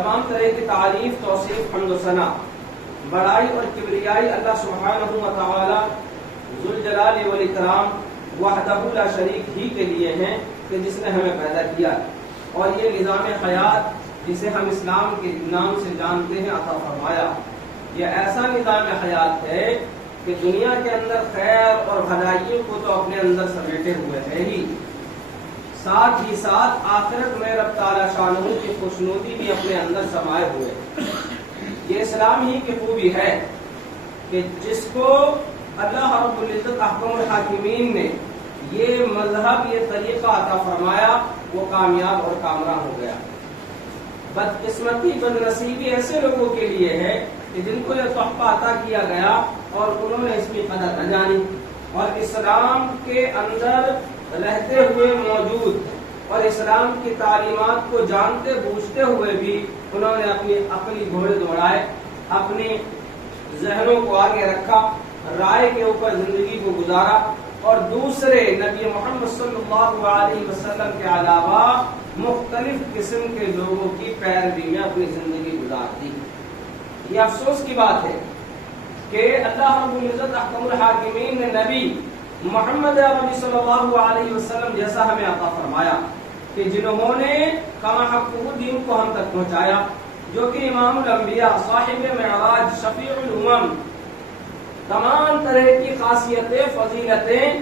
تمام طرح کی تعریف، توصیف، حمد و ثنا، بڑائی اور کبریائی اللہ سبحانہ و تعالی ذوالجلال والاکرام وحدہ لا شریک ہی کے لیے ہیں کہ جس نے ہمیں پیدا کیا اور یہ نظام حیات جسے ہم اسلام کے نام سے جانتے ہیں عطا فرمایا۔ یہ ایسا نظام حیات ہے کہ دنیا کے اندر خیر اور بھلائیوں کو تو اپنے اندر سمیٹے ہوئے ہے ہی، ساتھ ہی ساتھ آخرت میں رب تعالی شانہ کی خوشنودی بھی اپنے اندر سمائے ہوئے۔ یہ اسلام ہی کی خوبی ہے کہ جس کو اللہ رب العزت احکم الحاکمین نے یہ مذہب، یہ طریقہ عطا فرمایا، وہ کامیاب اور کامران ہو گیا۔ بدقسمتی، بد نصیبی ایسے لوگوں کے لیے ہے کہ جن کو یہ تحفہ عطا کیا گیا اور انہوں نے اس کی قدر نہ جانی، اور اسلام کے اندر رہتے ہوئے موجود اور اسلام کی تعلیمات کو جانتے بوجھتے ہوئے بھی انہوں نے اپنی عقلی گھوڑے دوڑائے، اپنی ذہنوں کو آگے رکھا، رائے کے اوپر زندگی کو گزارا، اور دوسرے نبی محمد صلی اللہ علیہ وسلم کے علاوہ مختلف قسم کے لوگوں کی پیروی میں اپنی زندگی گزار دی۔ یہ افسوس کی بات ہے کہ اللہ رب العزت احکم الحاکمین نے نبی محمد عربی صلی اللہ علیہ وسلم جیسا ہمیں عطا فرمایا کہ جنہوں نے کما حق دین کو ہم تک پہنچایا، جو کہ امام الانبیاء، صاحب معراج، شفیع الامم، تمام طرح کی خاصیتیں، فضیلتیں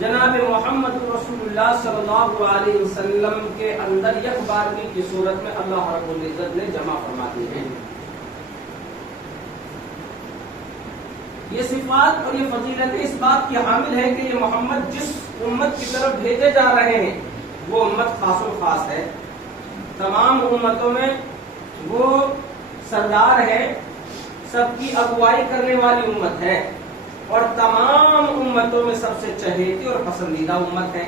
جناب محمد رسول اللہ صلی اللہ علیہ وسلم کے اندر یک بارگی کی صورت میں اللہ رب العزت نے جمع فرما دی ہیں۔ یہ صفات اور یہ فضیلتیں اس بات کی حامل ہیں کہ یہ محمد جس امت کی طرف بھیجے جا رہے ہیں وہ امت خاص و خاص ہے۔ تمام امتوں میں وہ سردار ہے، سب کی اگوائی کرنے والی امت ہے، اور تمام امتوں میں سب سے چہیتی اور پسندیدہ امت ہے۔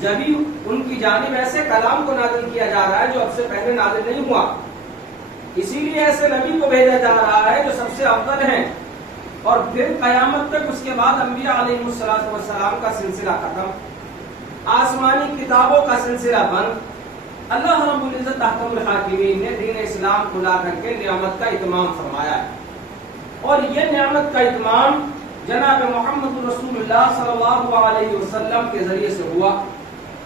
جبھی ان کی جانب ایسے کلام کو نازل کیا جا رہا ہے جو اب سے پہلے نازل نہیں ہوا، اسی لیے ایسے نبی کو بھیجا جا رہا ہے جو سب سے افضل ہیں، اور پھر قیامت تک اس کے بعد انبیاء علیہ السلام کا سلسلہ ختم، آسمانی کتابوں کا سلسلہ بند۔ اللہ رب العزت احکم الحاکمین نے دین اسلام کو لا کر کے نعمت کا اتمام فرمایا ہے، اور یہ نعمت کا اتمام جناب محمد رسول اللہ صلی اللہ علیہ وسلم کے ذریعے سے ہوا۔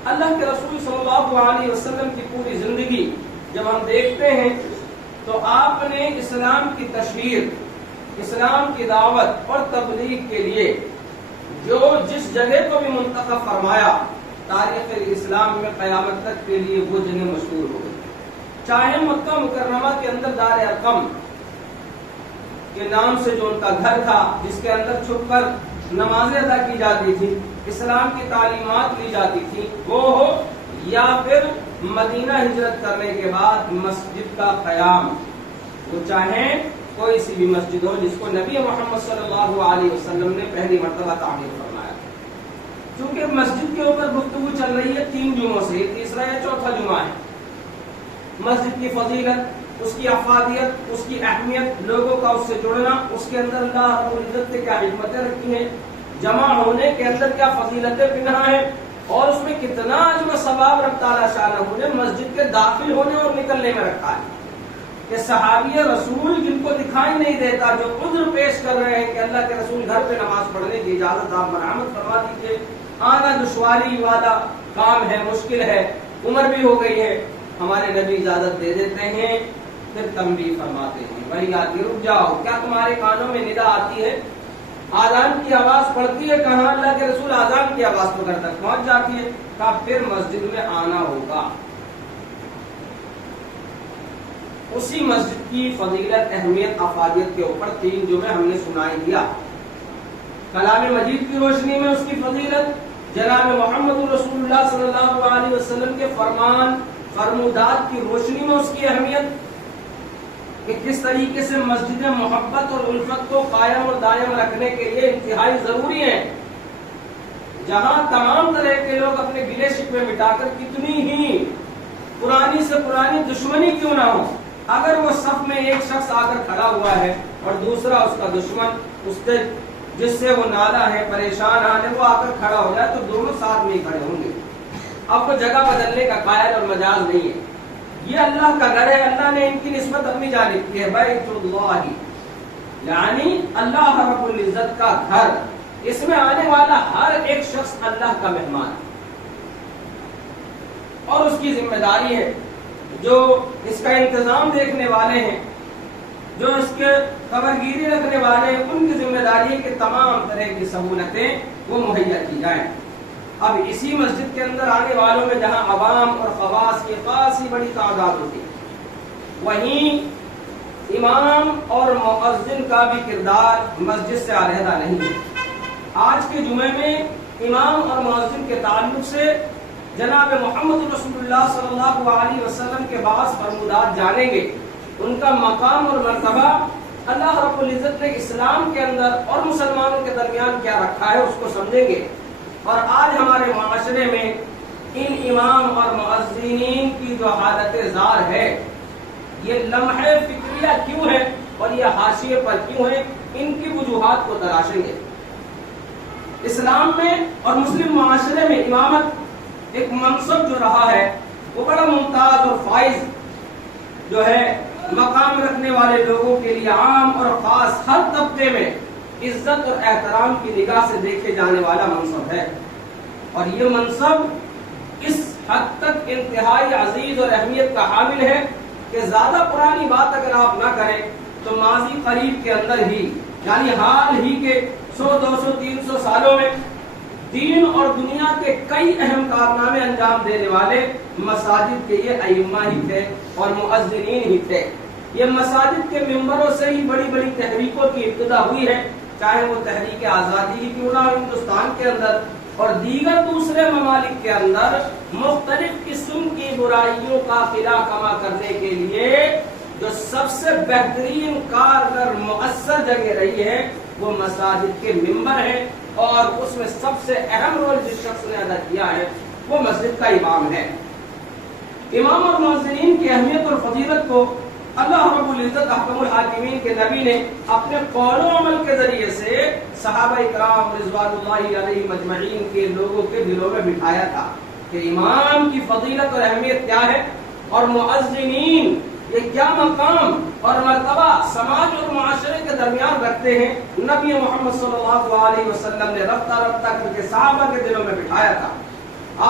اللہ کے رسول صلی اللہ علیہ وسلم کی پوری زندگی جب ہم دیکھتے ہیں تو آپ نے اسلام کی تشہیر، اسلام کی دعوت اور تبلیغ کے لیے جو جس جگہ کو بھی منتخب فرمایا، تاریخ اسلام میں قیامت تک کے لیے وہ جگہ مشہور ہو گئی۔ چاہے مکہ مکرمہ کے اندر دار ارقم کے نام سے جو ان کا گھر تھا، جس کے اندر چھپ کر نمازیں ادا کی جاتی تھی، اسلام کی تعلیمات لی جاتی تھی، وہ ہو، یا پھر مدینہ ہجرت کرنے کے بعد مسجد کا قیام، وہ چاہیں کوئی سی بھی مسجد ہو جس کو نبی محمد صلی اللہ علیہ وسلم نے پہلی مرتبہ تعمیر فرمایا۔ چونکہ مسجد کے اوپر گفتگو چل رہی ہے 3 جمعوں سے، یہ تیسرا یا چوتھا جمعہ ہے۔ مسجد کی فضیلت، اس کی افادیت، اس کی اہمیت، لوگوں کا اس سے جڑنا، اس کے اندر اللہ رب العزت نے کیا حکمتیں رکھی ہیں، جمع ہونے کے اندر کیا فضیلتیں پنہا ہیں، اور اس میں کتنا اجر و ثواب رب تعالیٰ شانہ نے مسجد کے داخل ہونے اور نکلنے میں رکھا ہے کہ صحابی رسول جن کو دکھائی نہیں دیتا، جو عذر پیش کر رہے ہیں کہ اللہ کے رسول گھر پہ نماز پڑھنے کی اجازت آپ مرحمت فرما دیجیے، آنا دشواری والا کام ہے، مشکل ہے، عمر بھی ہو گئی ہے، ہمارے نبی اجازت دے دیتے ہیں، پھر تنبیہ فرماتے ہیں، بھائی آتی رک جاؤ، کیا تمہارے کانوں میں ندا آتی ہے؟ آذان کی آواز پڑتی ہے، کہاں اللہ کے رسول آذان کی آواز تو گھر تک پہنچ جاتی ہے، کہا پھر مسجد میں آنا ہوگا۔ اسی مسجد کی فضیلت، اہمیت، افادیت کے اوپر 3 جمعے ہم نے سنائی دیا۔ کلام مجید کی روشنی میں اس کی فضیلت، جناب محمد رسول اللہ صلی اللہ علیہ وسلم کے فرمان فرمودات کی روشنی میں اس کی اہمیت، کہ کس طریقے سے مسجد محبت اور الفت کو قائم اور دائم رکھنے کے لیے انتہائی ضروری ہے، جہاں تمام طرح کے لوگ اپنے گلے شکوے مٹا کر کتنی ہی پرانی سے پرانی دشمنی کیوں نہ ہو، اگر وہ صف میں ایک شخص آ کر کھڑا ہوا ہے اور دوسرا اس کا دشمن، اس سے جس سے وہ نالا ہے، پریشان ہے، وہ آ کر کھڑا ہو جائے تو دونوں ساتھ میں ہی کھڑے ہوں گے۔ اب وہ جگہ بدلنے کا قائل اور مجاز نہیں ہے، یہ اللہ کا گھر ہے، اللہ نے ان کی نسبت اپنی جانب کی ہے، بیت اللہ یعنی اللہ رب العزت کا گھر، اس میں آنے والا ہر ایک شخص اللہ کا مہمان ہے اور اس کی ذمہ داری ہے، جو اس کا انتظام دیکھنے والے ہیں، جو اس کے خبرگیری رکھنے والے ہیں، ان کی ذمہ داری ہے کہ تمام طرح کی سہولتیں وہ مہیا کی جائیں۔ اب اسی مسجد کے اندر آنے والوں میں جہاں عوام اور خواص کی خاصی بڑی تعداد ہوتی ہے، وہیں امام اور مؤذن کا بھی کردار مسجد سے علیحدہ نہیں ہے۔ آج کے جمعے میں امام اور مؤذن کے تعلق سے جناب محمد رسول اللہ صلی اللہ علیہ وسلم کے بعض فرمودات جانیں گے، ان کا مقام اور مرتبہ اللہ رب العزت نے اسلام کے اندر اور مسلمانوں کے درمیان کیا رکھا ہے اس کو سمجھیں گے۔ اور آج ہمارے معاشرے میں ان امام اور مؤذنین کی جو حالت زار ہے، یہ لمحے فکریہ کیوں ہے اور یہ حاشیے پر کیوں ہے، ان کی وجوہات کو تلاشیں گے۔ اسلام میں اور مسلم معاشرے میں امامت ایک منصب جو رہا ہے وہ بڑا ممتاز اور فائز جو ہے مقام رکھنے والے لوگوں کے لیے عام اور خاص ہر طبقے میں عزت اور احترام کی نگاہ سے دیکھے جانے والا منصب ہے، اور یہ منصب اس حد تک انتہائی عزیز اور اہمیت کا حامل ہے کہ زیادہ پرانی بات اگر آپ نہ کریں تو ماضی قریب کے اندر ہی یعنی حال ہی کے 100 200 300 سالوں میں دین اور دنیا کے کئی اہم کارنامے انجام دینے والے مساجد کے یہ ائمہ ہی تھے اور مؤذنین ہی تھے۔ یہ مساجد کے ممبروں سے ہی بڑی بڑی تحریکوں کی ابتدا ہوئی ہے، چاہے وہ تحریک آزادی کیوں نہ ہو ہندوستان کے اندر اور دیگر دوسرے ممالک کے اندر مختلف قسم کی برائیوں کا قلع کما کرنے کے لیے جو سب سے بہترین کارگر مؤثر جگہ رہی ہے وہ مساجد کے ممبر ہیں، اور اس میں سب سے اہم رول جس شخص نے ادا کیا ہے وہ مسجد کا امام ہے۔ امام اور مؤذنین کی اہمیت اور فضیلت کو اللہ رب العزت احکم الحاکمین کے نبی نے اپنے قول و عمل کے ذریعے سے صحابہ کرام رضوان اللہ علیہم اجمعین کے لوگوں کے دلوں میں بٹھایا تھا کہ امام کی فضیلت اور اہمیت کیا ہے اور مؤذنین یہ کیا مقام اور مرتبہ سماج اور معاشرے کے درمیان رکھتے ہیں۔ نبی محمد صلی اللہ علیہ وسلم نے رفتہ رفتہ کر کے صحابہ کے دلوں میں بٹھایا تھا۔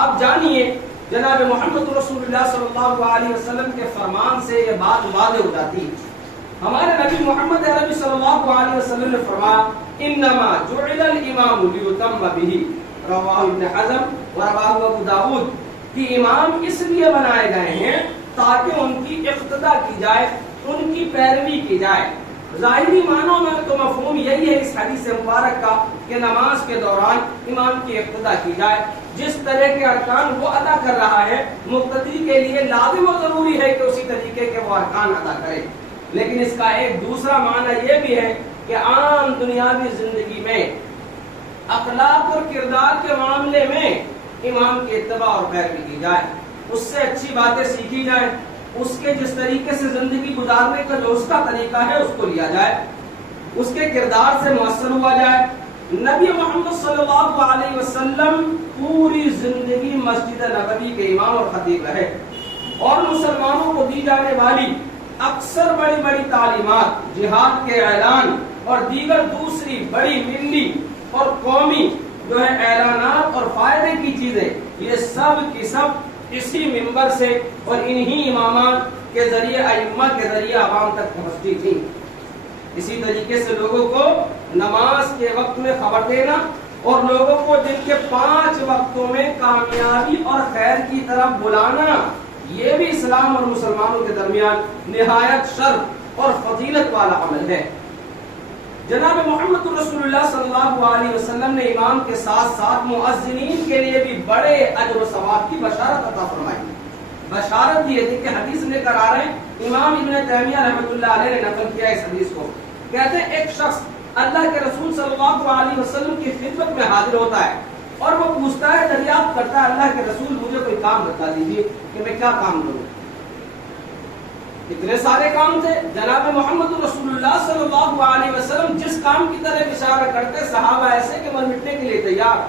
آپ جانیے جناب محمد رسول اللہ صلی اللہ علیہ وسلم کے فرمان سے یہ بات واضح ہو جاتی ہے۔ ہمارے نبی محمد عربی صلی اللہ علیہ وسلم نے فرمایا انما جعل الامام لیتم بہ، رواہ ابن حزم ورواہ ابو داؤد، کہ امام اس لیے بنائے گئے ہیں تاکہ ان کی اقتدا کی جائے، ان کی پیروی کی جائے۔ ظاہری معنوں میں تو مفہوم یہی ہے اس حدیث مبارک کا کہ نماز کے دوران امام کی اقتدا کی جائے، جس طرح کے ارکان وہ ادا کر رہا ہے مقتدی کے لیے لازم و ضروری ہے کہ اسی طریقے کے وہ ارکان ادا کرے۔ لیکن اس کا ایک دوسرا معنی یہ بھی ہے کہ عام دنیاوی زندگی میں اخلاق اور کردار کے معاملے میں امام کی اتباع اور پیروی کی جائے، اس سے اچھی باتیں سیکھی جائیں، اس کے جس طریقے سے زندگی گزارنے کا جو اس کا طریقہ ہے اس کو لیا جائے، اس کے کردار سے مؤثر ہوا جائے۔ نبی محمد صلی اللہ علیہ وسلم پوری زندگی مسجد نبوی کے امام اور خطیب رہے، اور مسلمانوں کو دی جانے والی اکثر بڑی بڑی تعلیمات، جہاد کے اعلان اور دیگر دوسری بڑی ملی اور قومی جو ہے اعلانات اور فائدے کی چیزیں، یہ سب کی سب اسی منبر سے اور انہی امامات کے ذریعے ائمہ کے ذریعے عوام تک پہنچتی تھی۔ اسی طریقے سے لوگوں کو نماز کے وقت میں خبر دینا اور لوگوں کو دن کے 5 وقتوں میں کامیابی اور خیر کی طرف بلانا، یہ بھی اسلام اور مسلمانوں کے درمیان نہایت شرف اور فضیلت والا عمل ہے۔ جناب محمد رسول اللہ صلی اللہ علیہ وسلم نے امام کے ساتھ ساتھ مؤذنین کے لیے بھی بڑے اجر و ثواب کی بشارت عطا فرمائی۔ بشارت یہ تھی کہ حدیث لے کر آ رہے ہیں، امام ابن تیمیہ رحمۃ اللہ علیہ نے نقل کیا اس حدیث کو، کہتے ہیں ایک شخص اللہ کے رسول صلی اللہ علیہ وسلم کی خدمت میں حاضر ہوتا ہے اور وہ پوچھتا ہے، دریافت کرتا ہے، اللہ کے رسول مجھے کوئی کام بتا دیجیے کہ میں کیا کام کروں۔ اتنے سارے کام تھے، جناب محمد رسول اللہ صلی اللہ علیہ وسلم جس کام کی طرف اشارہ کرتے صحابہ ایسے کہ مر مٹنے کے لیے تیار۔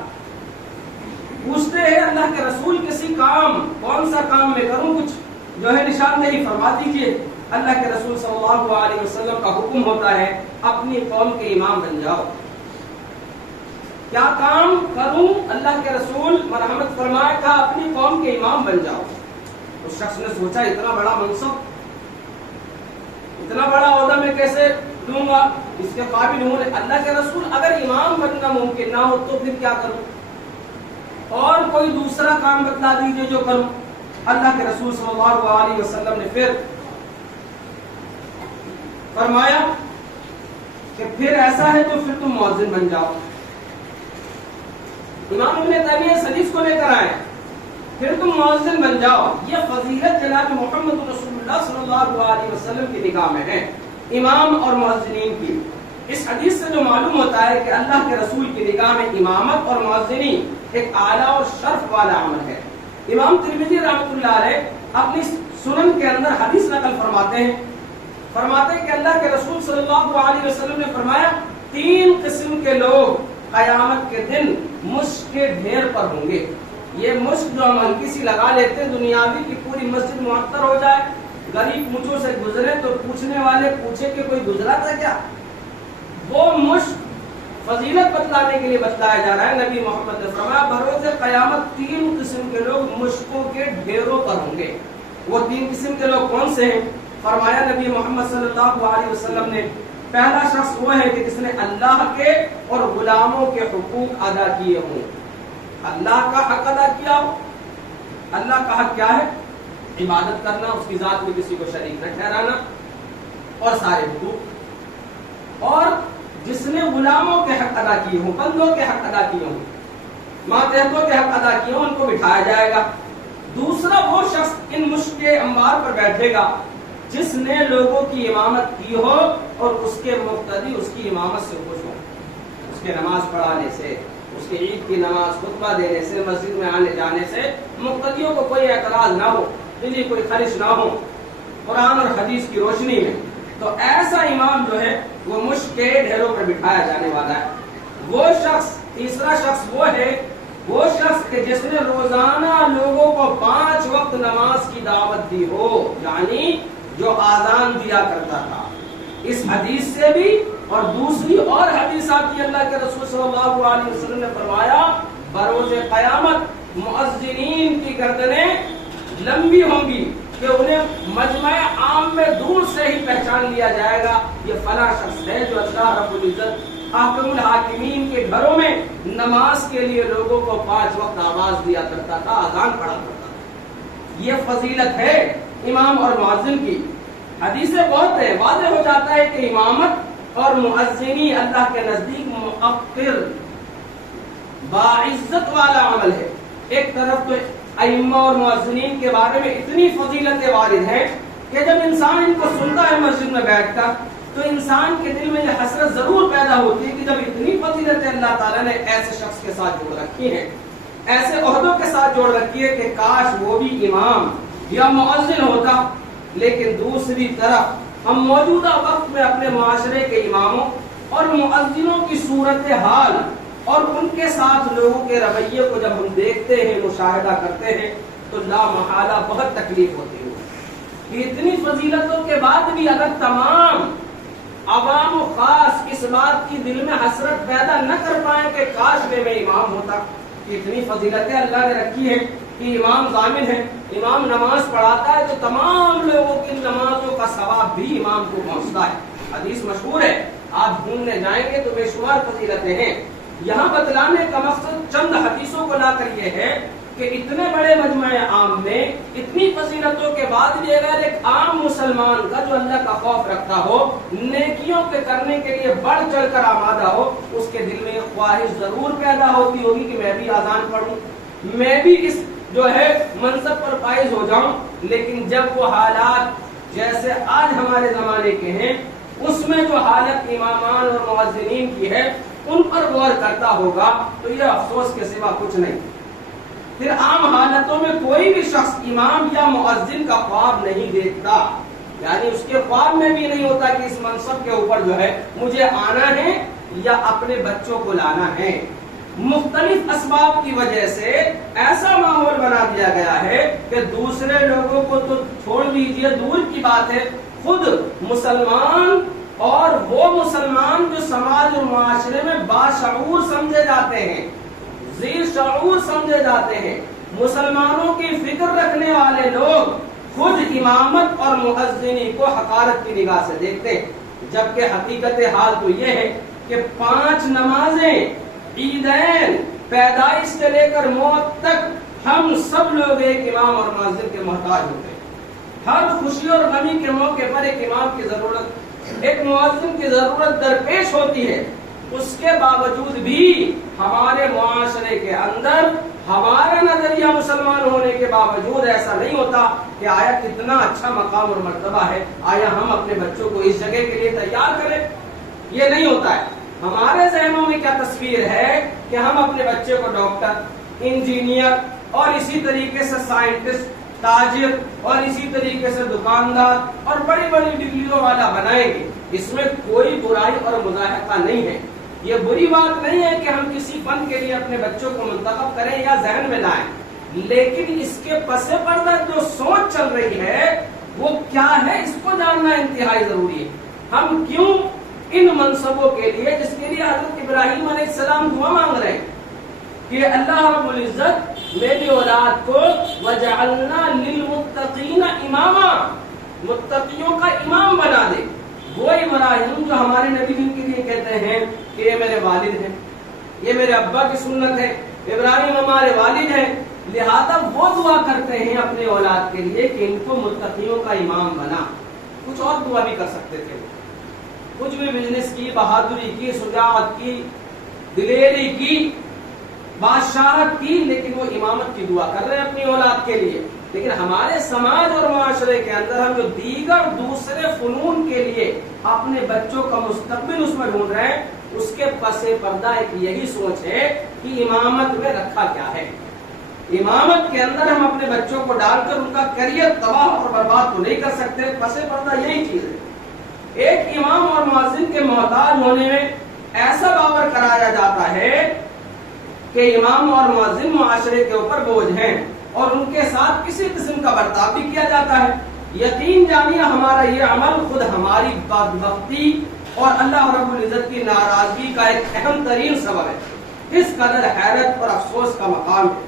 پوچھتے ہیں اللہ کے رسول کسی کام، کون سا کام میں کروں کچھ؟ جو ہے نشاندہی فرما دیجیے۔ اللہ کے رسول صلی اللہ علیہ وسلم کا حکم ہوتا ہے اپنی قوم کے امام بن جاؤ۔ کیا کام کروں؟ اللہ کے رسول مرحمت فرمائے تھا اپنی قوم کے امام بن جاؤ۔ اس شخص نے سوچا اتنا بڑا منصب، اتنا بڑا عہدہ میں کیسے لوں گا، اس کے قابل ہوں۔ اللہ کے رسول اگر امام بننا ممکن نہ ہو تو پھر کیا کروں، اور کوئی دوسرا کام بتلا دیجیے جو کروں۔ اللہ کے رسول صلی اللہ علیہ وسلم نے پھر فرمایا کہ پھر ایسا ہے تو پھر تم مؤذن بن جاؤ۔ امام ابن تیمیہ اس حدیث کو لے کر آئے، پھر تم مؤذن بن جاؤ۔ یہ فضیلت جناب محمد رسول اللہ صلی اللہ علیہ وسلم کی نگاہ میں ہے، امام اور مؤذنین کی۔ اس حدیث سے جو معلوم ہوتا ہے کہ اللہ کے رسول کی نگاہ میں امامت اور مؤذنی ایک اعلیٰ اور شرف والا عمل ہے۔ امام ترمذی رحمۃ اللہ علیہ اپنی سنن کے اندر حدیث نقل فرماتے ہیں کہ اللہ کے رسول صلی اللہ علیہ وسلم نے فرمایا 3 قسم کے لوگ قیامت کے دن مشک کے ڈھیر پر ہوں گے۔ یہ مشک جو ہم ہلکی سی لگا لیتے ہیں، دنیاوی کی پوری مسجد معطر ہو جائے، غریب مجھوں سے گزرے تو پوچھنے والے پوچھے کہ کوئی گزرا تھا کیا، وہ مشک فضیلت بتلانے کے لیے بتلایا جا رہا ہے۔ نبی محمد نے فرمایا بروز قیامت 3 قسم کے لوگ مشکوں کے ڈھیروں پر ہوں گے۔ وہ 3 قسم کے لوگ کون سے ہیں؟ فرمایا نبی محمد صلی اللہ علیہ وسلم نے پہلا شخص وہ ہے کہ جس نے اللہ کے اور غلاموں کے حقوق ادا کیے ہوں۔ اللہ کا حق ادا کیا ہو۔ اللہ کا حق کیا ہے؟ عبادت کرنا، اس کی ذات میں کسی کو شریک نہ ٹھہرانا، اور سارے حقوق۔ اور جس نے غلاموں کے حق ادا کیے ہوں، بندوں کے حق ادا کیے ہوں، ماتحتوں کے حق ادا کیے ہوں، ان کو بٹھایا جائے گا۔ دوسرا وہ شخص ان مشک کے انبار پر بیٹھے گا جس نے لوگوں کی امامت کی ہو اور اس کے مقتدی اس کی امامت سے خوش ہو، اس کے نماز پڑھانے سے، اس کے عید کی نماز خطبہ دینے سے، مسجد میں آنے جانے سے مقتدیوں کو کوئی اعتراض نہ ہو، دلی کوئی خلش نہ ہو قرآن اور حدیث کی روشنی میں۔ تو ایسا امام جو ہے وہ مشک کے ڈھیروں پر بٹھایا جانے والا ہے۔ وہ شخص، تیسرا شخص وہ شخص کہ جس نے روزانہ لوگوں کو 5 وقت نماز کی دعوت دی ہو، یعنی جو آذان دیا کرتا تھا۔ اس حدیث سے بھی اور دوسری اور حدیث آتی، اللہ کے رسول صلی اللہ علیہ وسلم نے فرمایا بروز قیامت مؤذنین کی گردنیں لمبی ہوں گی کہ انہیں مجمع عام میں دور سے ہی پہچان لیا جائے گا، یہ فلاں شخص ہے جو اللہ رب العزت حاکم الحاکمین کے گھروں میں نماز کے لیے لوگوں کو 5 وقت آواز دیا کرتا تھا، اذان پڑھا کرتا تھا۔ یہ فضیلت ہے امام اور مؤذن کی۔ حدیثیں بہت ہیں، واضح ہو جاتا ہے کہ امامت اور مؤذنی اللہ کے نزدیک مؤثر باعزت والا عمل ہے۔ ایک طرف تو ائمہ اور مؤذنین کے بارے میں اتنی فضیلتیں وارد ہیں کہ جب انسان ان کو سنتا ہے مسجد میں بیٹھ کر تو انسان کے دل میں یہ حسرت ضرور پیدا ہوتی ہے کہ جب اتنی فضیلتیں اللہ تعالیٰ نے ایسے شخص کے ساتھ جوڑ رکھی ہیں، ایسے عہدوں کے ساتھ جوڑ رکھی ہے کہ کاش وہ بھی امام یا مؤذن ہوتا۔ لیکن دوسری طرف ہم موجودہ وقت میں اپنے معاشرے کے اماموں اور مؤذنوں کی صورتحال اور ان کے ساتھ لوگوں کے رویے کو جب ہم دیکھتے ہیں، مشاہدہ کرتے ہیں تو لا محالہ بہت تکلیف ہوتی ہے کہ اتنی فضیلتوں کے بعد بھی اگر تمام عوام و خاص اس بات کی دل میں حسرت پیدا نہ کر پائیں کہ کاش میں امام ہوتا۔ اتنی فضیلتیں اللہ نے رکھی ہیں کہ امام ضامن ہے، امام نماز پڑھاتا ہے تو تمام لوگوں کی نمازوں کا ثواب بھی امام کو پہنچتا ہے۔ حدیث مشہور ہے، آپ ڈھونڈنے جائیں گے تو بے شمار فضیلتیں ہیں۔ یہاں بتلانے کا مقصد چند حدیثوں کو لا کر یہ ہے کہ اتنے بڑے مجمع عام میں اتنی فضیلتوں کے بعد بھی اگر ایک عام مسلمان کا جو اللہ کا خوف رکھتا ہو، نیکیوں کے کرنے کے لیے بڑھ چڑھ کر آمادہ ہو، اس کے دل میں خواہش ضرور پیدا ہوتی ہوگی کہ میں بھی اذان پڑھوں، میں بھی اس جو ہے منصب پر فائز ہو جاؤں۔ لیکن جب وہ حالات جیسے آج ہمارے زمانے کے ہیں، اس میں جو حالت امامان اور مؤذنین کی ہے ان پر غور کرتا ہوگا تو یہ افسوس کے سوا کچھ نہیں۔ پھر عام حالتوں میں کوئی بھی شخص امام یا مؤذن کا خواب نہیں دیکھتا، یعنی اس کے خواب میں بھی نہیں ہوتا کہ اس منصب کے اوپر جو ہے مجھے آنا ہے یا اپنے بچوں کو لانا ہے۔ مختلف اسباب کی وجہ سے ایسا ماحول بنا دیا گیا ہے کہ دوسرے لوگوں کو تو چھوڑ دیجیے، دور کی بات ہے، خود مسلمان اور وہ مسلمان جو سماج اور معاشرے میں باشعور سمجھے جاتے ہیں، ذی شعور سمجھے جاتے ہیں، مسلمانوں کی فکر رکھنے والے لوگ خود امامت اور مؤذنی کو حقارت کی نگاہ سے دیکھتے ہیں، جبکہ حقیقت حال تو یہ ہے کہ 5 نمازیں، عیدین، پیدائش سے لے کر موت تک ہم سب لوگ ایک امام اور مؤذن کے محتاج ہوتے ہیں۔ ہر خوشی اور غمی کے موقع پر ایک امام کی ضرورت، ایک مؤذن کی ضرورت درپیش ہوتی ہے۔ اس کے باوجود بھی ہمارے معاشرے کے اندر ہمارا نظریہ مسلمان ہونے کے باوجود ایسا نہیں ہوتا کہ آیا کتنا اچھا مقام اور مرتبہ ہے، آیا ہم اپنے بچوں کو اس جگہ کے لیے تیار کریں۔ یہ نہیں ہوتا ہے۔ ہمارے ذہنوں میں کیا تصویر ہے کہ ہم اپنے بچے کو ڈاکٹر، انجینئر اور اسی طریقے سے سائنٹسٹ، تاجر اور اسی طریقے سے دکاندار اور بڑی بڑی ڈگریوں والا بنائیں گے۔ اس میں کوئی برائی اور مضاحکہ نہیں ہے۔ یہ بری بات نہیں ہے کہ ہم کسی فن کے لیے اپنے بچوں کو منتخب کریں یا ذہن میں لائیں، لیکن اس کے پس پردہ جو سوچ چل رہی ہے وہ کیا ہے، اس کو جاننا انتہائی ضروری ہے۔ ہم کیوں ان منصبوں کے لیے، جس کے لیے حضرت ابراہیم علیہ السلام دعا مانگ رہے ہیں کہ اللہ رب العزت میری اولاد کو وجعلنا للمتقین اماما، متقیوں کا امام بنا دے۔ وہ ابراہیم جو ہمارے نبی جن کے لیے کہتے ہیں کہ یہ میرے والد ہیں، یہ میرے ابا کی سنت ہے، ابراہیم ہمارے والد ہیں، لہذا وہ دعا کرتے ہیں اپنے اولاد کے لیے کہ ان کو متقیوں کا امام بنا۔ کچھ اور دعا بھی کر سکتے تھے، کچھ بھی بزنس کی، بہادری کی، شجاعت کی، دلیری کی، بادشاہت کی، لیکن وہ امامت کی دعا کر رہے ہیں اپنی اولاد کے لیے۔ لیکن ہمارے سماج اور معاشرے کے اندر ہم جو دیگر دوسرے فنون کے لیے اپنے بچوں کا مستقبل اس میں ڈھونڈ رہے ہیں، اس کے پس پردہ ایک یہی سوچ ہے کہ امامت میں رکھا کیا ہے۔ امامت کے اندر ہم اپنے بچوں کو ڈال کر ان کا کیریئر تباہ اور برباد تو نہیں کر سکتے، پس پردہ یہی چیز ہے۔ ایک امام اور مؤذن کے محتاج ہونے میں ایسا باور کرایا جاتا ہے کہ امام اور مؤذن معاشرے کے اوپر بوجھ ہیں اور ان کے ساتھ کسی قسم کا برتاؤ بھی کیا جاتا ہے۔ یقین جانیے ہمارا یہ عمل خود ہماری بدبختی اور اللہ رب العزت کی ناراضگی کا ایک اہم ترین سبب ہے۔ اس قدر حیرت اور افسوس کا مقام ہے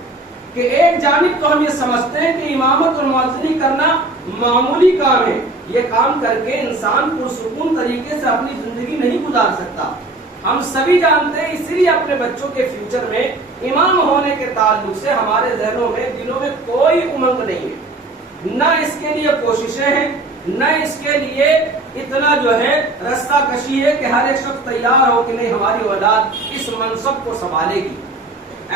کہ ایک جانب تو ہم یہ سمجھتے ہیں کہ امامت اور مؤذنی کرنا معمولی کام ہے، یہ کام کر کے انسان پرسکون طریقے سے اپنی زندگی نہیں گزار سکتا۔ ہم سبھی جانتے ہیں، اسی لیے اپنے بچوں کے فیوچر میں امام ہونے کے تعلق سے ہمارے ذہنوں میں، دلوں میں کوئی امنگ نہیں ہے، نہ اس کے لیے کوششیں ہیں، نہ اس کے لیے اتنا جو ہے رستہ کشی ہے کہ ہر ایک شخص تیار ہو کہ نہیں ہماری اولاد اس منصب کو سنبھالے گی۔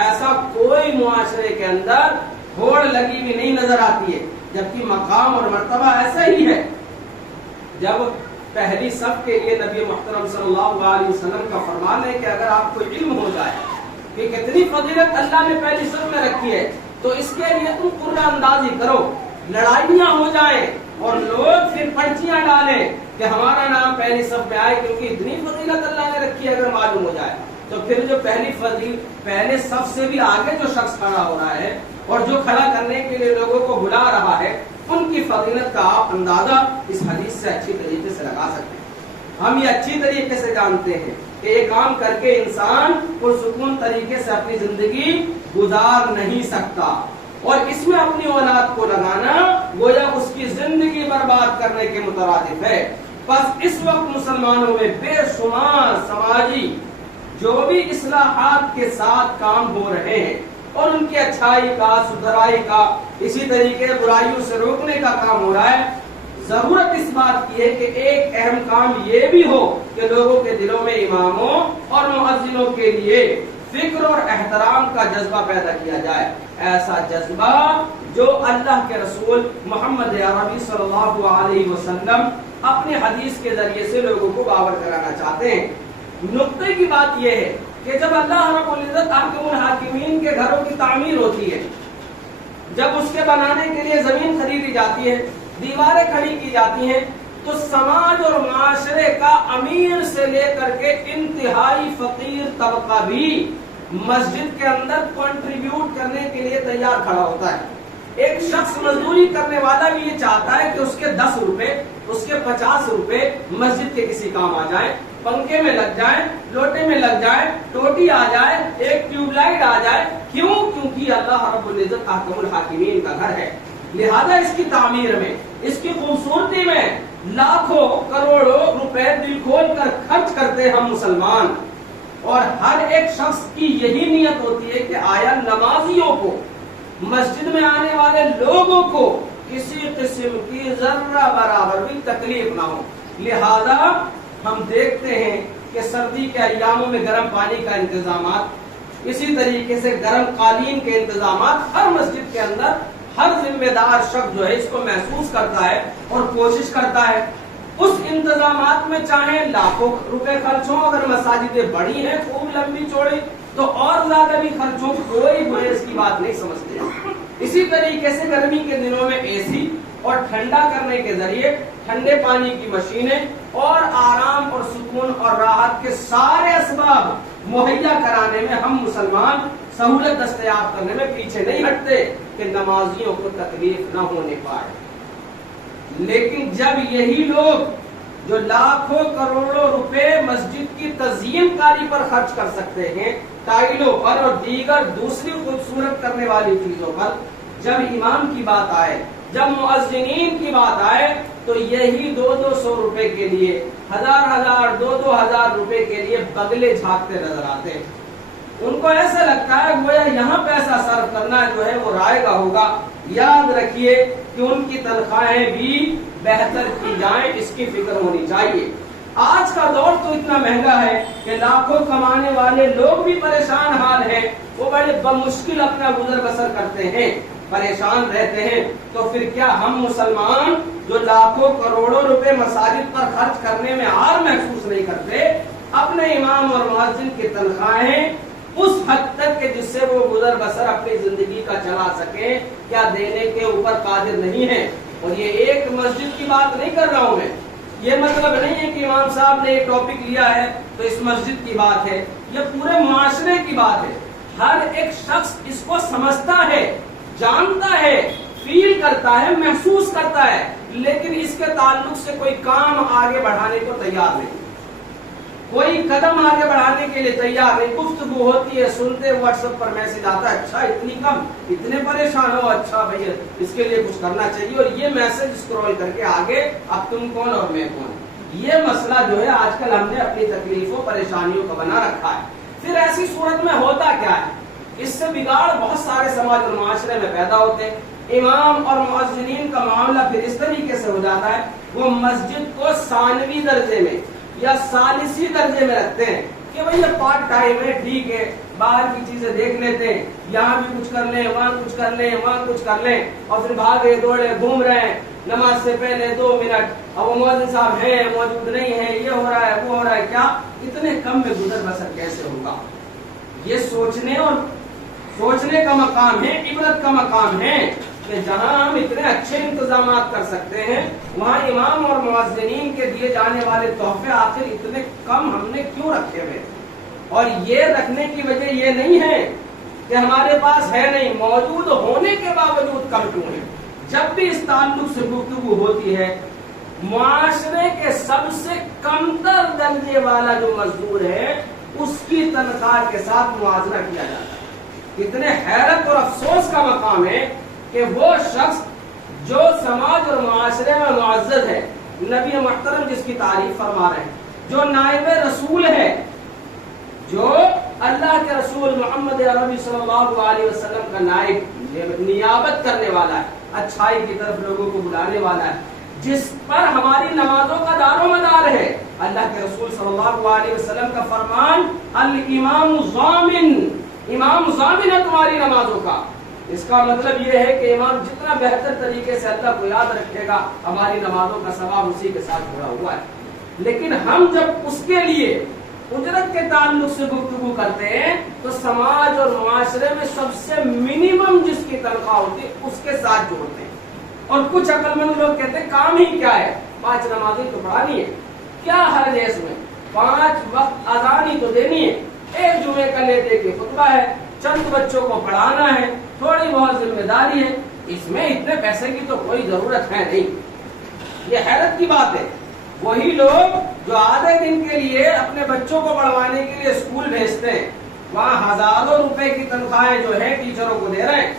ایسا کوئی معاشرے کے اندر ہوڑ لگی بھی نہیں نظر آتی ہے، جبکہ مقام اور مرتبہ ایسا ہی ہے۔ جب پہلی صف کے لیے نبی محترم صلی اللہ علیہ وسلم کا فرمان ہے کہ اگر آپ کو علم ہو جائے کہ کتنی فضیلت اللہ نے پہلی صف میں رکھی ہے تو اس کے لیے تم قرعہ اندازی کرو، لڑائیاں ہو جائیں اور لوگ پھر پرچیاں ڈالیں کہ ہمارا نام پہلی صف میں آئے، کیونکہ اتنی فضیلت اللہ نے رکھی ہے، اگر معلوم ہو جائے تو پھر جو پہلے صف سے بھی آگے جو شخص کھڑا ہو رہا ہے اور جو کھڑا کرنے کے لیے لوگوں کو بلا رہا ہے، ان کی فضیلت کا آپ اندازہ اس حدیث سے اچھی طریقے سے لگا سکتے ہیں۔ ہم یہ اچھی طریقے سے جانتے ہیں کہ یہ کام کر کے انسان پرسکون طریقے سے اپنی زندگی گزار نہیں سکتا، اور اس میں اپنی اولاد کو لگانا گویا اس کی زندگی برباد کرنے کے مترادف ہے۔ بس اس وقت مسلمانوں میں بے شمار سماجی جو بھی اصلاحات کے ساتھ کام ہو رہے ہیں اور ان کی اچھائی کا، سدھرائی کا، اسی طریقے برائیوں سے روکنے کا کام ہو رہا ہے، ضرورت اس بات کی ہے کہ ایک اہم کام یہ بھی ہو کہ لوگوں کے دلوں میں اماموں اور مؤذنوں کے لیے فکر اور احترام کا جذبہ پیدا کیا جائے، ایسا جذبہ جو اللہ کے رسول محمد عربی صلی اللہ علیہ وسلم اپنے حدیث کے ذریعے سے لوگوں کو باور کرانا چاہتے ہیں۔ نقطے کی بات یہ ہے کہ جب اللہ رب العزت حاکم الحاکمین کے گھروں کی تعمیر ہوتی ہے، جب اس کے بنانے کے لیے زمین خریدی جاتی ہے، دیواریں کھڑی کی جاتی ہیں، تو سماج اور معاشرے کا امیر سے لے کر کے انتہائی فقیر طبقہ بھی مسجد کے اندر کنٹریبیوٹ کرنے کے لیے تیار کھڑا ہوتا ہے. ایک شخص مزدوری کرنے والا بھی یہ چاہتا ہے کہ اس کے 10 روپے اس کے 50 روپے مسجد کے کسی کام آ جائیں, پنکھے میں لگ جائیں, لوٹے میں لگ جائیں, ٹوٹی آ جائے, ایک ٹیوب لائٹ آ جائے. کیوں؟ کیونکہ اللہ رب العزت احکم الحاکمین کا گھر ہے. لہذا اس کی تعمیر میں, اس کی خوبصورتی میں لاکھوں کروڑوں روپے دل کھول کر خرچ کرتے ہم مسلمان. اور ہر ایک شخص کی یہی نیت ہوتی ہے کہ آیا نمازیوں کو, مسجد میں آنے والے لوگوں کو کسی قسم کی ذرہ برابر بھی تکلیف نہ ہو. لہذا ہم دیکھتے ہیں کہ سردی کے ایاموں میں گرم پانی کا انتظامات, اسی طریقے سے گرم قالین کے انتظامات ہر مسجد کے اندر ہر ذمہ دار شخص جو ہے اس کو محسوس کرتا ہے اور کوشش کرتا ہے. اس انتظامات میں چاہے لاکھوں روپے خرچ ہوں, اگر مساجدیں بڑی ہیں خوب لمبی چوڑی تو اور زیادہ بھی خرچ ہوں, کوئی اس کی بات نہیں سمجھتے. اسی طریقے سے گرمی کے دنوں میں اے سی اور ٹھنڈا کرنے کے ذریعے ٹھنڈے پانی کی مشینیں اور آرام اور سکون اور راحت کے سارے اسباب مہیا کرانے میں ہم مسلمان سہولت دستیاب کرنے میں پیچھے نہیں ہٹتے کہ نمازیوں کو تکلیف نہ ہونے پائے. لیکن جب یہی لوگ جو لاکھوں کروڑوں روپے مسجد کی تزئین کاری پر خرچ کر سکتے ہیں, ٹائلوں پر اور دیگر دوسری خوبصورت کرنے والی چیزوں پر, جب امام کی بات آئے, جب مؤذنین کی بات آئے, تو یہی 200 روپے کے لیے, 1000 2000 روپے کے لیے بگلے جھانکتے نظر آتے ہیں. ان کو ایسا لگتا ہے گویا یہاں پیسہ صرف کرنا جو ہے وہ رائے گا ہوگا. یاد رکھیے کہ ان کی تنخواہیں بھی بہتر کی جائیں, اس کی فکر ہونی چاہیے. آج کا دور تو اتنا مہنگا ہے کہ لاکھوں کمانے والے لوگ بھی پریشان حال ہیں, وہ بڑے بمشکل اپنا گزر بسر کرتے ہیں, پریشان رہتے ہیں. تو پھر کیا ہم مسلمان جو لاکھوں کروڑوں روپے مساجد پر خرچ کرنے میں عار محسوس نہیں کرتے, اپنے امام اور مؤذن کی تنخواہیں اس حد تک کہ جس سے وہ گزر بسر اپنی زندگی کا چلا سکیں, کیا دینے کے اوپر قادر نہیں ہیں؟ اور یہ ایک مسجد کی بات نہیں کر رہا ہوں میں, یہ مطلب نہیں ہے کہ امام صاحب نے ایک ٹاپک لیا ہے تو اس مسجد کی بات ہے, یہ پورے معاشرے کی بات ہے. ہر ایک شخص اس کو سمجھتا ہے, جانتا ہے, فیل کرتا ہے, محسوس کرتا ہے, لیکن اس کے تعلق سے کوئی کام آگے بڑھانے کو تیار نہیں, کوئی قدم آگے بڑھانے کے لیے تیار نہیں. گفتگو ہوتی ہے, سنتے واٹس ایپ پر میسج آتا ہے, اچھا اتنی کم, اتنے پریشان ہو, اچھا بھائی اس کے لیے کچھ کرنا چاہیے, اور یہ میسج اسکرول کر کے آگے اب تم کون اور میں کون. یہ مسئلہ جو ہے آج کل ہم نے اپنی تکلیفوں پریشانیوں کا بنا رکھا ہے. پھر ایسی صورت میں ہوتا کیا ہے, اس سے بگاڑ بہت سارے سماج اور معاشرے میں پیدا ہوتے ہیں. امام اور مؤذنین کا معاملہ پھر اس طریقے سے ہو جاتا ہے, وہ مسجد کو ثانوی درجے میں یا ثالثی درجے میں رکھتے ہیں کہ بھئی یہ پارٹ ٹائم ہے, ٹھیک ہے, باہر کی چیزیں دیکھ لیتے ہیں, یہاں بھی کچھ کر لیں, وہاں کچھ کر لیں, وہاں کچھ کر لیں, اور پھر بھاگے دوڑے گھوم رہے ہیں. نماز سے پہلے 2 منٹ, اب وہ مؤذن صاحب ہیں موجود نہیں ہیں, یہ ہو رہا ہے وہ ہو رہا ہے, کیا اتنے کم میں گزر بسر کیسے ہوگا؟ یہ سوچنے کا مقام ہے, عبرت کا مقام ہے کہ جہاں ہم اتنے اچھے انتظامات کر سکتے ہیں, وہاں امام اور مؤذنین کے دیے جانے والے تحفے آخر اتنے کم ہم نے کیوں رکھے ہوئے؟ اور یہ رکھنے کی وجہ یہ نہیں ہے کہ ہمارے پاس ہے نہیں, موجود ہونے کے باوجود کم کیوں ہے؟ جب بھی اس تعلق سے گفتگو ہوتی ہے, معاشرے کے سب سے کمتر درجے والا جو مزدور ہے اس کی تنخواہ کے ساتھ موازنہ کیا جاتا ہے. کتنے حیرت اور افسوس کا مقام ہے کہ وہ شخص جو سماج اور معاشرے میں معزز ہے, نبی محترم جس کی تعریف فرما رہے ہیں, جو نائب رسول ہے, جو اللہ کے رسول محمد عربی صلی اللہ علیہ وسلم کا نائب نیابت کرنے والا ہے, اچھائی کی طرف لوگوں کو بلانے والا ہے, جس پر ہماری نمازوں کا دار و مدار ہے. اللہ کے رسول صلی اللہ علیہ وسلم کا فرمان, الامام ضامن, امام ضامن ہے تمہاری نمازوں کا. اس کا مطلب یہ ہے کہ امام جتنا بہتر طریقے سے اللہ کو یاد رکھے گا, ہماری نمازوں کا ثواب اسی کے ساتھ جڑا ہوا ہے. لیکن ہم جب اس کے لیے اجرت کے تعلق سے گفتگو کرتے ہیں تو سماج اور معاشرے میں سب سے منیمم جس کی تنخواہ ہوتی ہے اس کے ساتھ جوڑتے ہیں. اور کچھ عقل مند لوگ کہتے ہیں کام ہی کیا ہے, 5 نمازیں تو پڑھانی ہے, کیا حرج ہے اس میں, 5 وقت اذان ہی تو دینی ہے, ایک جمعے کا لے دے کے خطبہ ہے، چند بچوں کو پڑھانا ہے، تھوڑی بہت ذمہ داری ہے، اس میں اتنے پیسے کی تو کوئی ضرورت ہے نہیں۔ یہ حیرت کی بات ہے، وہی لوگ جو آدھے دن کے لیے اپنے بچوں کو پڑھوانے کے لیے اسکول بھیجتے ہیں، وہاں ہزاروں روپے کی تنخواہیں جو ہے ٹیچروں کو دے رہے ہیں۔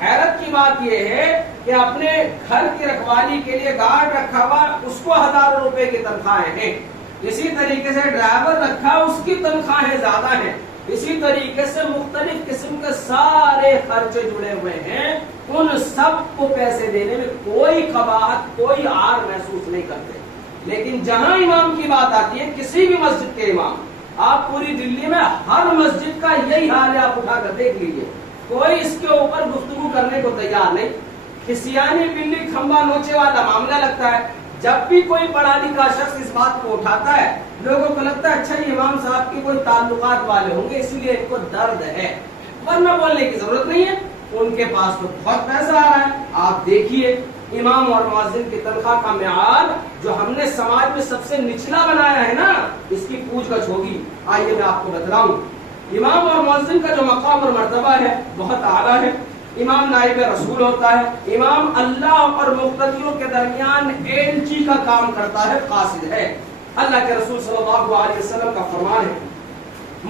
حیرت کی بات یہ ہے کہ اپنے گھر کی رکھوالی کے لیے گارڈ رکھا ہوا، اس کو ہزاروں روپے کی تنخواہیں ہیں۔ اسی طریقے سے ڈرائیور رکھا، اس کی تنخواہیں زیادہ ہیں۔ اسی طریقے سے مختلف قسم کے سارے خرچے جڑے ہوئے ہیں، ان سب کو پیسے دینے میں کوئی قباحت، کوئی عار محسوس نہیں کرتے۔ لیکن جہاں امام کی بات آتی ہے، کسی بھی مسجد کے امام، آپ پوری دلی میں ہر مسجد کا یہی حال ہے، آپ اٹھا کر دیکھ لیجئے، کوئی اس کے اوپر گفتگو کرنے کو تیار نہیں۔ کھسیانی بلی کھمبا نوچے والا معاملہ لگتا ہے۔ جب بھی کوئی پڑھا لکھا شخص اس بات کو اٹھاتا ہے، لوگوں کو لگتا ہے اچھا یہ امام صاحب کی کوئی تعلقات والے ہوں گے، اسی لیے ان کو درد ہے، ورنہ بولنے کی ضرورت نہیں ہے، ان کے پاس تو بہت پیسہ آ رہا ہے۔ آپ دیکھیے امام اور مؤذن کی تنخواہ کا معیار جو ہم نے سماج میں سب سے نچلا بنایا ہے نا، اس کی پوچھ گچھ ہوگی۔ آئیے میں آپ کو بتلاؤں، امام اور مؤذن کا جو مقام اور مرتبہ ہے بہت اعلیٰ ہے۔ امام نائب رسول ہوتا ہے، امام اللہ اور مقتدیوں کے درمیان ایلچی کا کام کرتا ہے، قاصد ہے۔ اللہ کے رسول صلی اللہ علیہ وسلم کا فرمان ہے،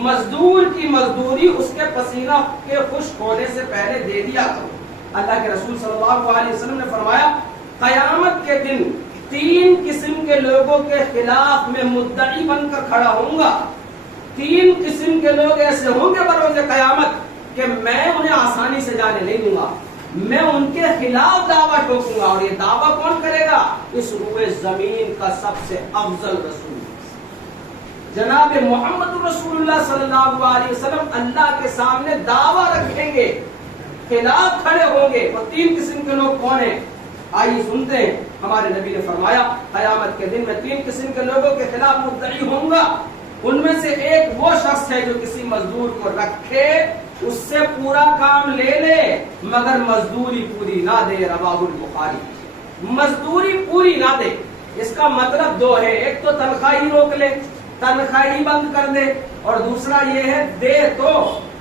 مزدور کی مزدوری اس کے پسینہ کے خشک ہونے سے پہلے دے دیا کرو۔ اللہ کے رسول صلی اللہ علیہ وسلم نے فرمایا، قیامت کے دن 3 قسم کے لوگوں کے خلاف میں مدعی بن کر کھڑا ہوں گا۔ 3 قسم کے لوگ ایسے ہوں گے بروز قیامت کہ میں انہیں آسانی سے جانے نہیں دوں گا، میں ان کے خلاف دعویٰ ٹھوکوں گا۔ اور یہ دعویٰ کون کرے گا؟ اس روئے زمین کا سب سے افضل رسول جناب محمد رسول اللہ صلی اللہ علیہ وسلم اللہ کے سامنے دعویٰ رکھیں گے، خلاف کھڑے ہوں گے۔ وہ 3 قسم کے لوگ کون ہیں؟ آئیے سنتے ہیں۔ ہمارے نبی نے فرمایا، قیامت کے دن میں 3 قسم کے لوگوں کے خلاف مدعی ہوں گا۔ ان میں سے ایک وہ شخص ہے جو کسی مزدور کو رکھے، اس سے پورا کام لے لے مگر مزدوری پوری نہ دے، رواہ البخاری۔ مزدوری پوری نہ دے، اس کا مطلب 2 ہے، ایک تو تنخواہ ہی روک لے، تنخواہ ہی بند کر دے، اور دوسرا یہ ہے دے تو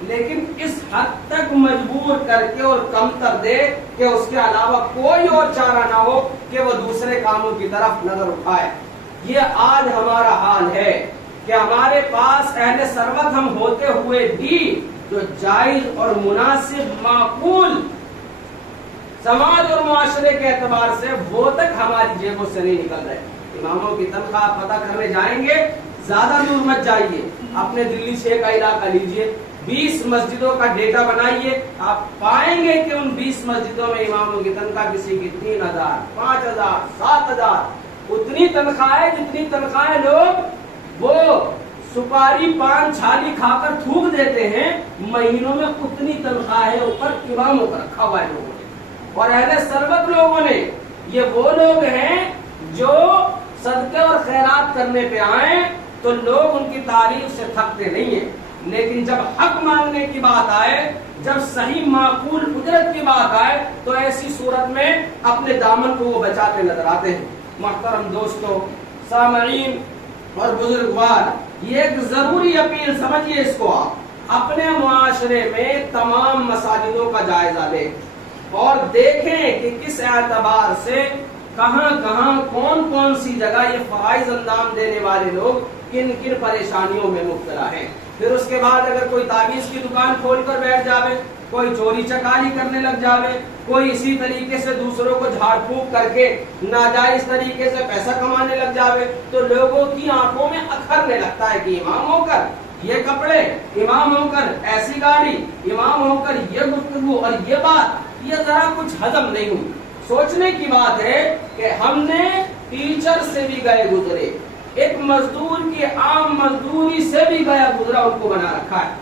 لیکن اس حد تک مجبور کر کے اور کمتر دے کہ اس کے علاوہ کوئی اور چارہ نہ ہو کہ وہ دوسرے کاموں کی طرف نظر اٹھائے۔ یہ آج ہمارا حال ہے کہ ہمارے پاس اہل ثروت ہم ہوتے ہوئے بھی جو جائز اور مناسب معقول سماج اور معاشرے کے اعتبار سے وہ تک ہماری جیبوں سے نہیں نکل رہے۔ اماموں کی تنخواہ پتہ کرنے جائیں گے، زیادہ دور مت جائیے، اپنے دلی سے کا علاقہ لیجئے، 20 مسجدوں کا ڈیٹا بنائیے، آپ پائیں گے کہ ان 20 مسجدوں میں اماموں کی تنخواہ کسی کی 3000، 5000، 7000، اتنی تنخواہیں جتنی تنخواہیں لوگ وہ سپاری پان چھالی کھا کر تھوک دیتے ہیں، مہینوں میں اتنی تنخواہیں اوپر اماموں کا رکھا ہوا ہے لوگوں نے۔ اور اہل ثروت لوگوں نے، یہ وہ لوگ ہیں جو صدقے اور خیرات کرنے پہ آئیں تو لوگ ان کی تعریف سے تھکتے نہیں ہیں، لیکن جب حق مانگنے کی بات آئے، جب صحیح معقول اجرت کی بات آئے تو ایسی صورت میں اپنے دامن کو وہ بچاتے نظر آتے ہیں۔ محترم دوستو، سامعین اور بزرگوار، یہ ایک ضروری اپیل سمجھیے اس کو، آپ اپنے معاشرے میں تمام مساجدوں کا جائزہ لیں اور دیکھیں کہ کس اعتبار سے کہاں کہاں کون کون سی جگہ یہ فرائض انجام دینے والے لوگ کن کن پریشانیوں میں مبتلا ہیں۔ پھر اس کے بعد اگر کوئی تعویذ کی دکان کھول کر بیٹھ جاوے، کوئی چوری چکاری کرنے لگ جاوے، کوئی اسی طریقے سے دوسروں کو جھاڑ پھونک کر کے ناجائز طریقے سے پیسہ کمانے لگ جاوے، تو لوگوں کی آنکھوں میں اکھرنے لگتا ہے کہ امام ہو کر یہ کپڑے، امام ہو کر ایسی گاڑی، امام ہو کر یہ گفتگو اور یہ بات، یہ ذرا کچھ ہضم نہیں ہوئی۔ سوچنے کی بات ہے کہ ہم نے ٹیچر سے بھی گئے گزرے، ایک مزدور کی عام مزدوری سے بھی گیا گزرا ان کو بنا رکھا ہے،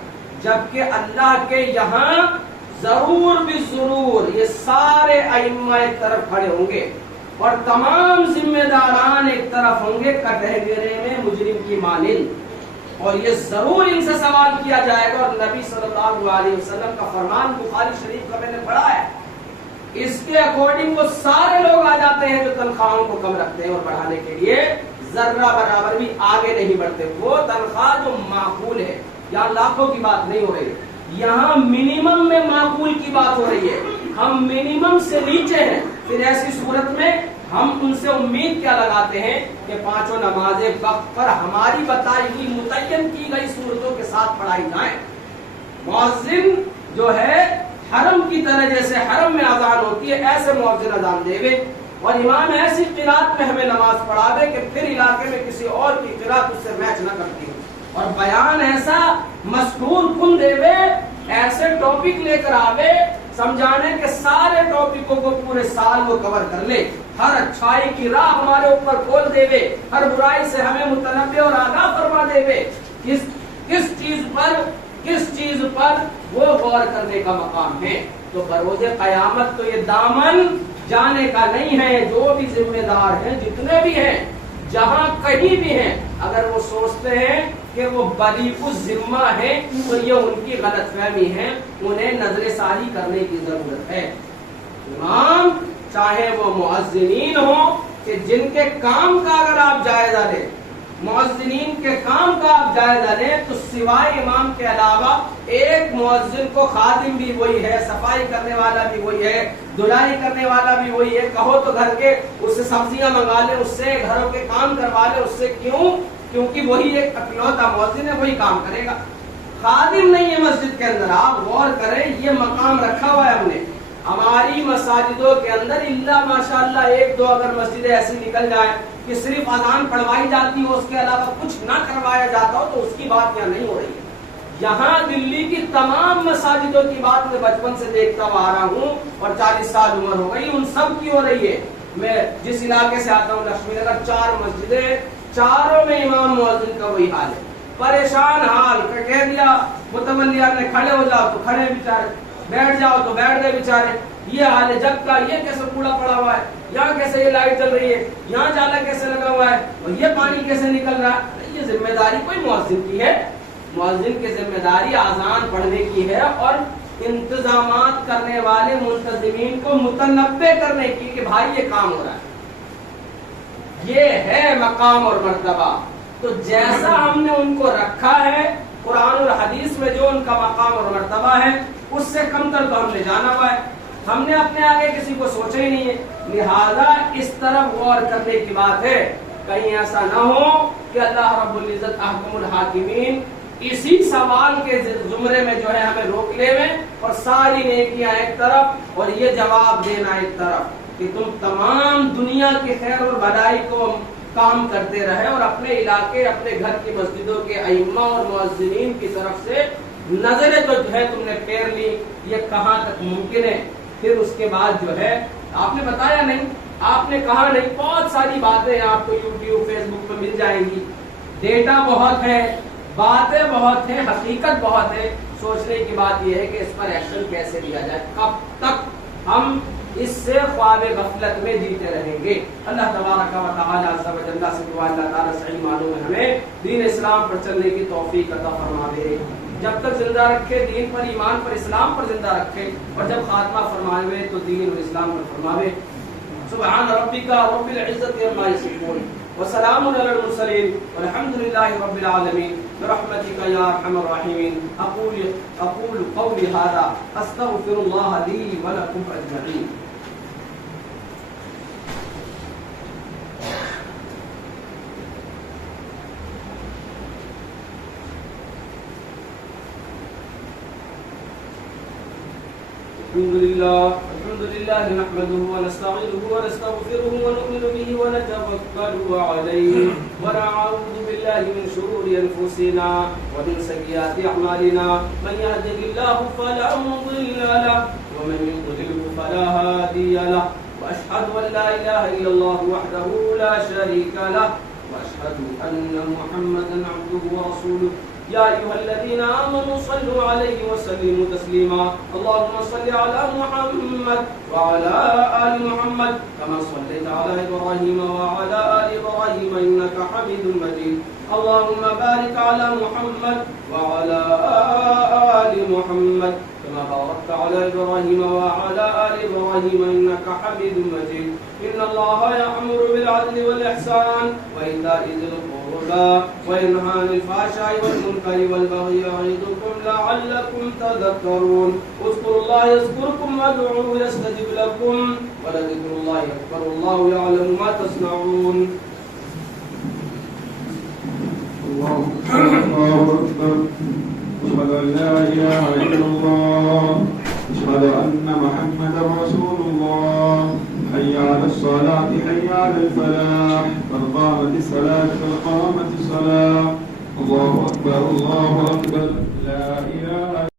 جبکہ اللہ کے یہاں ضرور بھی ضرور یہ سارے ائمہ ایک طرف کھڑے ہوں گے اور تمام ذمہ داران ایک طرف ہوں گے کٹہرے میں مجرم کی مانند، اور یہ ضرور ان سے سوال کیا جائے گا۔ اور نبی صلی اللہ علیہ وسلم کا فرمان بخاری شریف کا میں نے پڑھا ہے، اس کے اکارڈنگ وہ سارے لوگ آ جاتے ہیں جو تنخواہوں کو کم رکھتے ہیں اور بڑھانے کے لیے ذرہ برابر بھی آگے نہیں بڑھتے۔ وہ تنخواہ جو معقول ہے، یہاں لاکھوں کی بات نہیں ہو رہی، یہاں منیمم میں معقول کی بات ہو رہی ہے. ہم منیمم سے نیچے ہیں، پھر ایسی صورت میں ہم ان سے امید کیا لگاتے ہیں کہ پانچوں نمازیں وقت پر ہماری بتائی ہوئی متعین کی گئی صورتوں کے ساتھ پڑھائی جائیں. مؤذن جو ہے حرم کی طرح، جیسے حرم میں اذان ہوتی ہے ایسے مؤذن اذان دے وے، اور امام ایسی قرات میں ہمیں نماز پڑھاوے کہ پھر علاقے میں کسی اور کی قرات اس سے میچ نہ کرتی ہو، اور بیان ایسا مسحور کن دے وے، ایسے ٹاپک لے کر آوے سمجھانے کے سارے ٹاپکوں کو پورے سال وہ کور کر لے، ہر اچھائی کی راہ ہمارے اوپر کھول دے وے، ہر برائی سے ہمیں متنبہ اور آگاہ فرما دے وے. کس چیز پر وہ غور کرنے کا مقام ہے. تو بروز قیامت تو یہ دامن جانے کا نہیں ہے. جو بھی ذمہ دار ہیں جتنے بھی ہیں جہاں کہیں بھی ہیں، اگر وہ سوچتے ہیں کہ وہ بری الذمہ ہیں تو یہ ان کی غلط فہمی ہے، انہیں نظر ثانی کرنے کی ضرورت ہے. امام چاہے وہ مؤذنین ہوں کہ جن کے کام کا اگر آپ جائزہ لیں، مؤذنین کے کام کا آپ جائزہ لیں تو سوائے امام کے علاوہ ایک مؤذن کو خادم بھی وہی ہے، صفائی کرنے والا بھی وہی ہے، دھلائی کرنے والا بھی وہی ہے. کہو تو گھر کے اس سے سبزیاں منگا لے، اس سے گھروں کے کام کروا لے، اس سے کیوں؟ کیونکہ وہی ایک اکلوتا مؤذن ہے، وہی کام کرے گا. خادم نہیں ہے مسجد کے اندر. آپ غور کریں، یہ مقام رکھا ہوا ہے ہم نے ہماری مساجدوں کے اندر. اللہ ماشاءاللہ ایک دو اگر مسجدیں ایسی نکل جائیں کہ صرف اذان پڑھوائی جاتی ہو، اس کے علاوہ کچھ نہ کروایا جاتا ہو، تو اس کی بات یہاں نہیں ہو رہی ہے. یہاں دلی کی تمام مساجدوں کی بات میں بچپن سے دیکھتا ہوا آ رہا ہوں اور 40 سال عمر ہو گئی، ان سب کی ہو رہی ہے. میں جس علاقے سے آتا ہوں لکشمی نگر، 4 مسجدیں، چاروں میں امام مؤذن کا وہی حال ہے. پریشان حال کہہ دیا متولیہ نے کھڑے ہو جاؤ تو کھڑے بیچارے، بیٹھ جاؤ تو بیٹھ گئے بیچارے. یہ حال ہے جگ کا. یہ کیسے کوڑا پڑا ہوا ہے، یہاں کیسے یہ لائٹ چل رہی ہے، یہاں جالا کیسے لگا ہوا ہے، اور یہ پانی کیسے نکل رہا ہے. یہ ذمہ داری کوئی مؤذن کی ہے؟ مؤذن کی ذمہ داری اذان پڑھنے کی ہے اور انتظامات کرنے والے منتظمین کو متنبہ کرنے کی کہ بھائی یہ کام ہو رہا ہے. یہ ہے مقام اور مرتبہ. تو جیسا ہم نے ان کو رکھا ہے قرآن اور حدیث میں جو ان کا مقام اور مرتبہ ہے، اس سے کم تر تو ہم نے جانا ہوا ہے. ہم نے اپنے آگے کسی کو سوچا ہی نہیں ہے. لہذا اس طرف غور کرنے کی بات ہے. کہیں ایسا نہ ہو کہ اللہ رب العزت احکم الحاکمین اسی سوال کے زمرے میں جو ہے ہمیں روک لے میں، اور ساری نیکیاں ایک طرف اور یہ جواب دینا ایک طرف کہ تم تمام دنیا کی خیر اور بھلائی کو کام کرتے رہے، اور اپنے علاقے اپنے گھر کی مسجدوں کے ائمہ اور مؤذنین کی طرف سے نظریں تو جو ہے تم نے پھیر لی. یہ کہاں تک ممکن ہے؟ پھر اس کے بعد جو ہے آپ نے بتایا نہیں، آپ نے کہا نہیں. بہت ساری باتیں آپ کو یوٹیوب فیس بک پہ مل جائیں گی. ڈیٹا بہت ہے، باتیں بہت ہیں، حقیقت بہت ہے. سوچنے کی بات یہ ہے کہ اس پر ایکشن کیسے لیا جائے. کب تک ہم اس سے خواب غفلت میں جیتے رہیں گے؟ اللہ تبارک و تعالی عز و جل سے دعا اللہ تعالی صحیح معلوم ہے ہمیں دین اسلام پر چلنے کی توفیق عطا فرما دے. جب تک زندہ رکھے دین پر، ایمان پر، اسلام پر زندہ رکھے، اور جب خاتمہ فرماوے تو دین اور اسلام پر فرماوے. سبحان ربک رب العزت عما یصفون وسلام علی المرسلین والحمد للہ رب العالمین برحمتک یا ارحم الراحمین. اقول قولی ھذا استغفر اللہ لی ولکم اجمعین. الحمد لله نحمده ونستعينه ونستغفره ونؤمن به ونتوكل عليه ونعوذ بالله من شرور أنفسنا ومن سيئات أعمالنا. من يهده الله فلا مضل له ومن يضلل فلا هادي له. وأشهد أن لا إله إلا الله وحده لا شريك له وأشهد أن محمدا عبده ورسوله. يا أيها الذين آمنوا صلوا عليه وسلموا تسليما. اللهم صل على محمد وعلى آل محمد كما صليت على إبراهيم وعلى آل إبراهيم إنك حميد مجيد. اللهم بارك على محمد وعلى آل محمد كما كما باركت على إبراهيم وعلى آل إبراهيم إنك حميد مجيد. إن الله يأمر بالعدل والإحسان وإيتاء ذي القربى وينهى عن الفحشاء والمنكر والبغي يعظكم لعلكم تذكرون. اذكروا الله يذكركم وادعوه يستجب لكم ولذكر الله أكبر والله يعلم ما تصنعون. الله أكبر. أشهد أن لا إله إلا الله. أشهد أن محمدا رسول الله. حي على الصلاة حي على الفلاح. قد قامت الصلاة قد قامت الصلاة. الله أكبر الله أكبر. لا إله